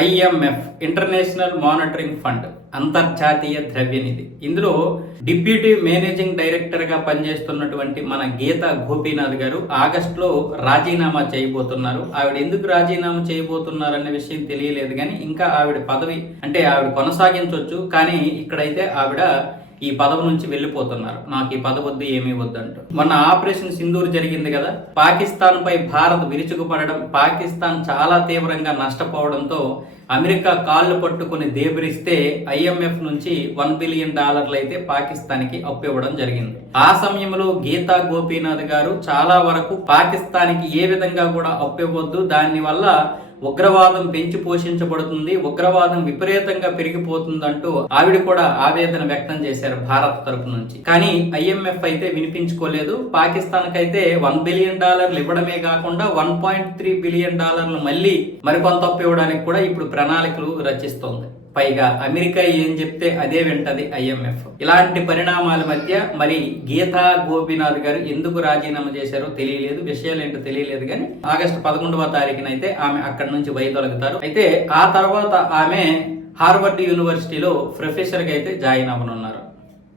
IMF international monitoring fund అంతర్జాతీయ ద్రవ్యనిధి. ఇందులో డిప్యూటీ మేనేజింగ్ డైరెక్టర్గా పనిచేస్తున్నటువంటి మన గీత గోపీనాథ్ గారు ఆగస్టులో రాజీనామా చేయబోతున్నారు. ఆవిడ ఎందుకు రాజీనామా చేయబోతున్నారు అనే విషయం తెలియలేదు కానీ ఇంకా ఆవిడ పదవి అంటే ఆవిడ కొనసాగించవచ్చు కానీ ఇక్కడైతే ఆవిడ ఈ పదవి నుంచి వెళ్ళిపోతున్నారు. నాకు ఈ పదవి వద్దు ఏమీ వద్దంటూ మొన్న ఆపరేషన్ సింధూర్ జరిగింది కదా? పాకిస్తాన్ పై భారత్ విరుచుకుపడడం పాకిస్తాన్ చాలా తీవ్రంగా నష్టపోవడంతో అమెరికా కాళ్ళు పట్టుకుని దేబరిస్తే ఐఎంఎఫ్ నుంచి వన్ బిలియన్ డాలర్లు అయితే పాకిస్తాన్కి అప్పు ఇవ్వడం జరిగింది. ఆ సమయంలో గీతా గోపీనాథ్ గారు చాలా వరకు పాకిస్తాన్కి ఏ విధంగా కూడా అప్పు ఇవ్వద్దు దాని వల్ల ఉగ్రవాదం పెంచి పోషించబడుతుంది ఉగ్రవాదం విపరీతంగా పెరిగిపోతుందంటూ ఆవిడ కూడా ఆవేదన వ్యక్తం చేశారు భారత్ తరపు నుంచి. కానీ ఐఎంఎఫ్ అయితే వినిపించుకోలేదు. పాకిస్తాన్ కైతే వన్ బిలియన్ డాలర్లు ఇవ్వడమే కాకుండా వన్ పాయింట్ త్రీ బిలియన్ డాలర్లు మళ్ళీ మరికొంత ఇవ్వడానికి కూడా ఇప్పుడు ప్రణాళికలు రచిస్తోంది. పైగా అమెరికా ఏం చెప్తే అదే వింటది ఐఎంఎఫ్. ఇలాంటి పరిణామాల మధ్య మరి గీతా గోపీనాథ్ గారు ఎందుకు రాజీనామా చేశారో తెలియలేదు విషయాలు ఏంటో తెలియలేదు కానీ ఆగస్టు పదకొండవ తారీఖున అయితే ఆమె అక్కడి నుంచి వైదొలగుతారు అయితే ఆ తర్వాత ఆమె హార్వర్డ్ యూనివర్సిటీలో ప్రొఫెసర్గా అయితే జాయిన్ అవ్వనున్నారు.